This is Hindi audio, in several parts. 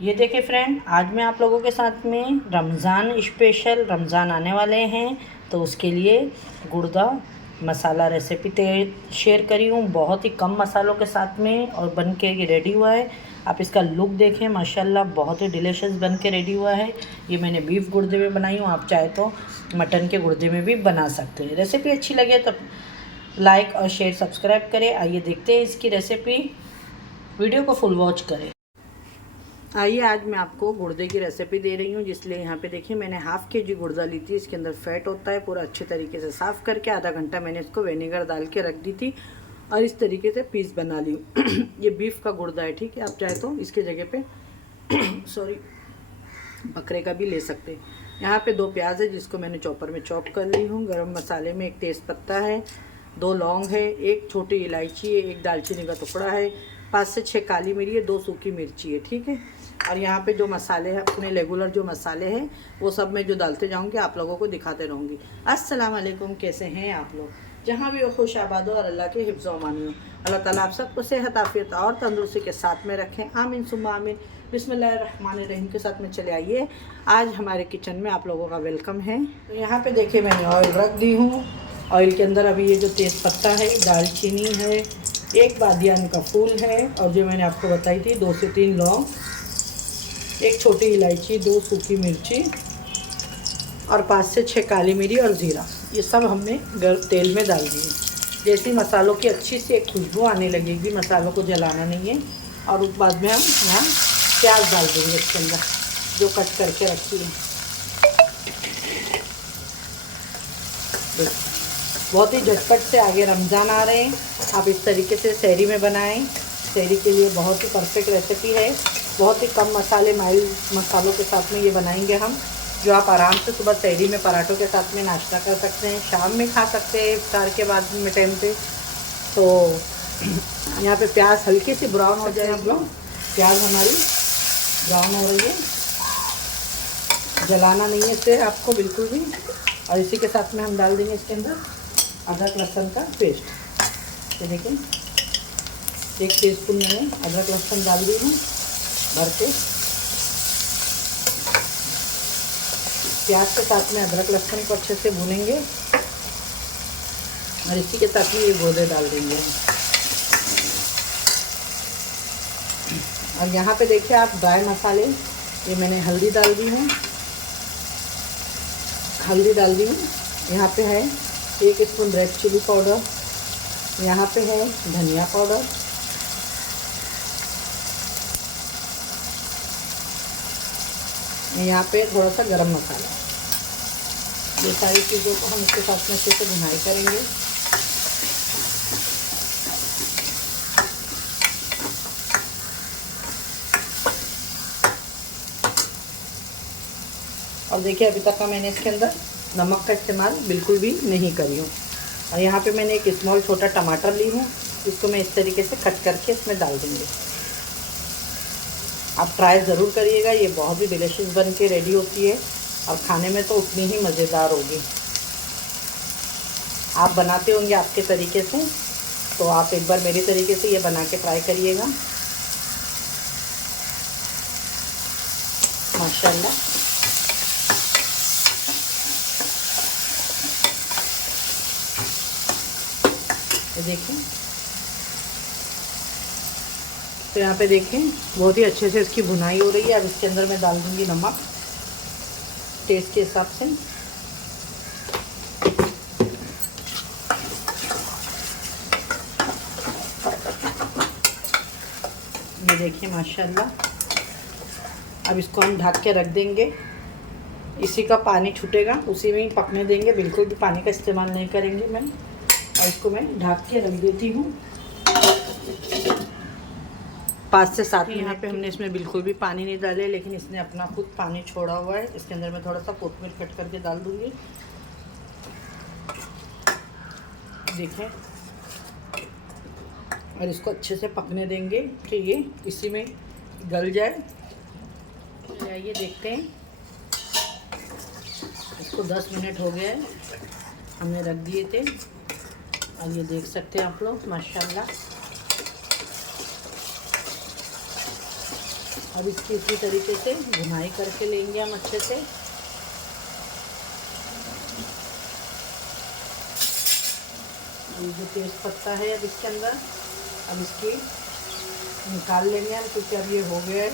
ये देखिए फ्रेंड, आज मैं आप लोगों के साथ में रमज़ान स्पेशल रमज़ान आने वाले हैं तो उसके लिए गुर्दा मसाला रेसिपी शेयर करी हूँ। बहुत ही कम मसालों के साथ में और बन के ये रेडी हुआ है। आप इसका लुक देखें, माशाल्लाह बहुत ही डिलीशियस बन के रेडी हुआ है। ये मैंने बीफ गुर्दे में बनाई हूँ, आप चाहे तो मटन के गुर्दे में भी बना सकते हैं। रेसिपी अच्छी लगे तो लाइक और शेयर सब्सक्राइब करें। आइए देखते हैं इसकी रेसिपी, वीडियो को फुल वॉच करें। आइए आज मैं आपको गुर्दे की रेसिपी दे रही हूँ, जिसलिए यहाँ पे देखिए मैंने हाफ़ के जी गुर्दा ली थी। इसके अंदर फैट होता है, पूरा अच्छे तरीके से साफ़ करके आधा घंटा मैंने इसको विनेगर डाल के रख दी थी और इस तरीके से पीस बना ली हूँ। ये बीफ का गुर्दा है, ठीक है। आप चाहे तो इसके जगह पे सॉरी बकरे का भी ले सकते हैं। यहाँ पे 2 प्याज है जिसको मैंने चॉपर में चॉप कर ली हूँ। गरम मसाले में 1 तेज़पत्ता है, 2 लौंग है, 1 छोटी इलायची है, 1 दालचीनी का टुकड़ा है, 5 से 6 काली मिर्ची है, 2 सूखी मिर्ची है, ठीक है। और यहाँ पे जो मसाले हैं, अपने रेगुलर जो मसाले हैं वो सब मैं जो डालते जाऊँगी आप लोगों को दिखाते रहूँगी। अस्सलाम वालेकुम, कैसे हैं आप लोग? जहाँ भी हो खुश आबाद हो और अल्लाह के हिफ्ज़ व अमान हो। अल्लाह ताला आप सबको सेहत आफियत और तंदुरुस्ती के साथ में रखें, आमीन सुम्मा आमीन। बिस्मिल्लाहिर्रहमानिर्रहीम के साथ में चले आइए। आज हमारे किचन में आप लोगों का वेलकम है। तो यहाँ पे देखिए मैंने ऑयल रख दी हूँ। ऑयल के अंदर अभी ये जो तेज़पत्ता है, दालचीनी है, 1 बादियान का फूल है और जो मैंने आपको बताई थी 2 से 3 लौंग, 1 छोटी इलायची, 2 सूखी मिर्ची और 5 से 6 काली मिर्ची और ज़ीरा, ये सब हमने तेल में डाल दिए। जैसे मसालों की अच्छी सी एक खुशबू आने लगेगी, मसालों को जलाना नहीं है। और उस बाद में हम यहाँ प्याज डाल देंगे इसके अंदर जो कट करके रखी है। बहुत ही झटपट से आगे रमज़ान आ रहे हैं, आप इस तरीके से सहरी में बनाएं। सहरी के लिए बहुत ही परफेक्ट रेसिपी है। बहुत ही कम मसाले, माइल्ड मसालों के साथ में ये बनाएंगे हम, जो आप आराम से सुबह सहरी में पराठों के साथ में नाश्ता कर सकते हैं, शाम में खा सकते हैं इफ्तार के बाद में टाइम पे। तो यहाँ पे प्याज हल्के से ब्राउन हो जाए आप लोग। प्याज हमारी ब्राउन हो रही है, जलाना नहीं है इसे आपको बिल्कुल भी। और इसी के साथ में हम डाल देंगे इसके अंदर अदरक लहसुन का पेस्ट। ये देखें 1 टीस्पून मैंने अदरक लहसुन डाल दी हूँ भर के। प्याज के साथ में अदरक लहसुन को अच्छे से भूनेंगे और इसी के साथ में ये गुर्दे डाल देंगे। और यहाँ पे देखिए आप ड्राई मसाले, ये मैंने हल्दी डाल दी है, यहाँ पे है 1 स्पून रेड चिली पाउडर, यहाँ पे है धनिया पाउडर, यहाँ पे थोड़ा सा गरम मसाला। ये सारी चीज़ों को हम इसके साथ में अच्छे से भुनाई करेंगे। और देखिए अभी तक का मैंने इसके अंदर नमक का इस्तेमाल बिल्कुल भी नहीं करी हूँ। और यहाँ पे मैंने 1 स्मॉल छोटा टमाटर ली हूँ, इसको मैं इस तरीके से कट करके इसमें डाल दूँगी। आप ट्राई ज़रूर करिएगा, ये बहुत ही डिलीशियस बन के रेडी होती है और खाने में तो उतनी ही मज़ेदार होगी। आप बनाते होंगे आपके तरीके से, तो आप एक बार मेरे तरीके से ये बना के ट्राई करिएगा। माशाल्लाह ये देखें। तो यहाँ पे देखें बहुत ही अच्छे से इसकी भुनाई हो रही है। अब इसके अंदर मैं डाल दूँगी नमक टेस्ट के हिसाब से। ये देखिए माशाल्लाह। अब इसको हम ढक के रख देंगे, इसी का पानी छूटेगा, उसी में ही पकने देंगे, बिल्कुल भी पानी का इस्तेमाल नहीं करेंगे मैं। और इसको मैं ढक के रख देती हूँ 5 से 7 मिनट। यहाँ पे हमने इसमें बिल्कुल भी पानी नहीं डाले, लेकिन इसने अपना खुद पानी छोड़ा हुआ है। इसके अंदर मैं थोड़ा सा कोतमीर कट करके डाल दूँगी। देखें, और इसको अच्छे से पकने देंगे कि ये इसी में गल जाए। आइए देखते हैं, इसको 10 मिनट हो गया है, हमने रख दिए थे। और ये देख सकते हैं आप लोग माशाल्लाह अब इसकी इसी तरीके से भुनाई करके लेंगे हम अच्छे से। ये जो तेज पत्ता है अब इसके अंदर, अब इसकी निकाल लेंगे हम, क्योंकि अब ये हो गया है।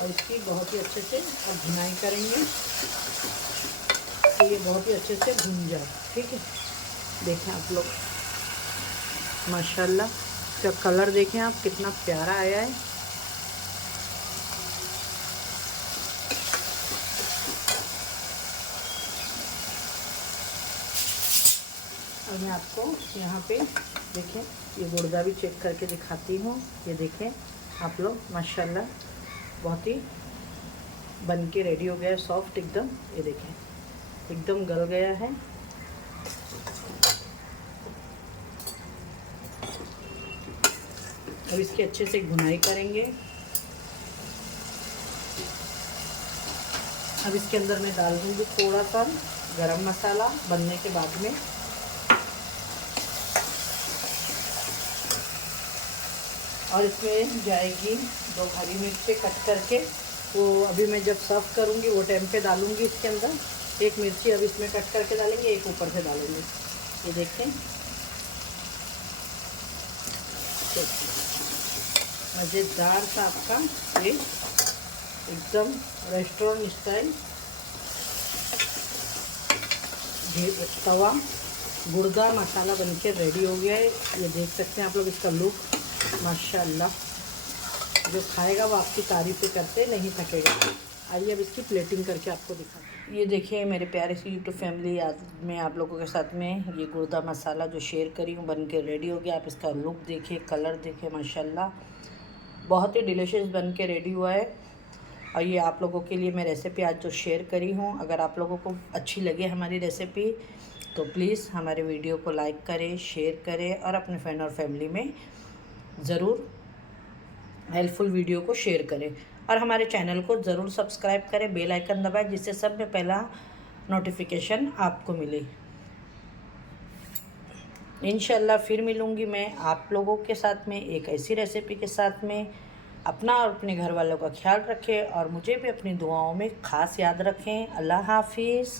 और इसकी बहुत ही अच्छे से अब भुनाई करेंगे, तो ये बहुत ही अच्छे से भुन जाए। ठीक है, देखें आप लोग, माशाल्लाह इसका कलर देखें आप कितना प्यारा आया है। और मैं आपको यहाँ पे देखें ये गुर्दा भी चेक करके दिखाती हूँ। ये देखें आप लोग, माशाल्लाह बहुत ही बन के रेडी हो गया है, सॉफ्ट एकदम। ये देखें एकदम गल गया है। अब इसकी अच्छे से भुनाई करेंगे। अब इसके अंदर मैं डाल दूँगी थोड़ा सा गरम मसाला बनने के बाद में। और इसमें जाएगी 2 हरी मिर्ची कट करके, वो अभी मैं जब सर्व करूँगी वो टाइम पे डालूँगी इसके अंदर। 1 मिर्ची अब इसमें कट करके डालेंगे, 1 ऊपर से डालेंगे। ये देखें मज़ेदार सा आपका ये एकदम रेस्टोरेंट स्टाइल तवा गुर्दा मसाला बनके रेडी हो गया है। ये देख सकते हैं आप लोग इसका लुक, माशाल्लाह जो खाएगा वो आपकी तारीफ़ें करते नहीं थकेगा। आइए अब इसकी प्लेटिंग करके आपको दिखाते हैं। ये देखिए मेरे प्यारे सी यूट्यूब फैमिली, आज मैं आप लोगों के साथ में ये गुर्दा मसाला जो शेयर करी हूँ बन के रेडी हो गया। आप इसका लुक देखिए, कलर देखिए, माशाल्लाह बहुत ही डिलीशियस बन के रेडी हुआ है। और ये आप लोगों के लिए मैं रेसिपी आज जो शेयर करी हूँ, अगर आप लोगों को अच्छी लगे हमारी रेसिपी तो प्लीज़ हमारे वीडियो को लाइक करें, शेयर करें और अपने फ्रेंड और फैमिली में ज़रूर हेल्पफुल वीडियो को शेयर करें। और हमारे चैनल को ज़रूर सब्सक्राइब करें, बेल आइकन दबाएं, जिससे सब में पहला नोटिफिकेशन आपको मिले। इंशाल्लाह फिर मिलूँगी मैं आप लोगों के साथ में एक ऐसी रेसिपी के साथ में। अपना और अपने घर वालों का ख्याल रखें और मुझे भी अपनी दुआओं में ख़ास याद रखें। अल्लाह हाफिज़।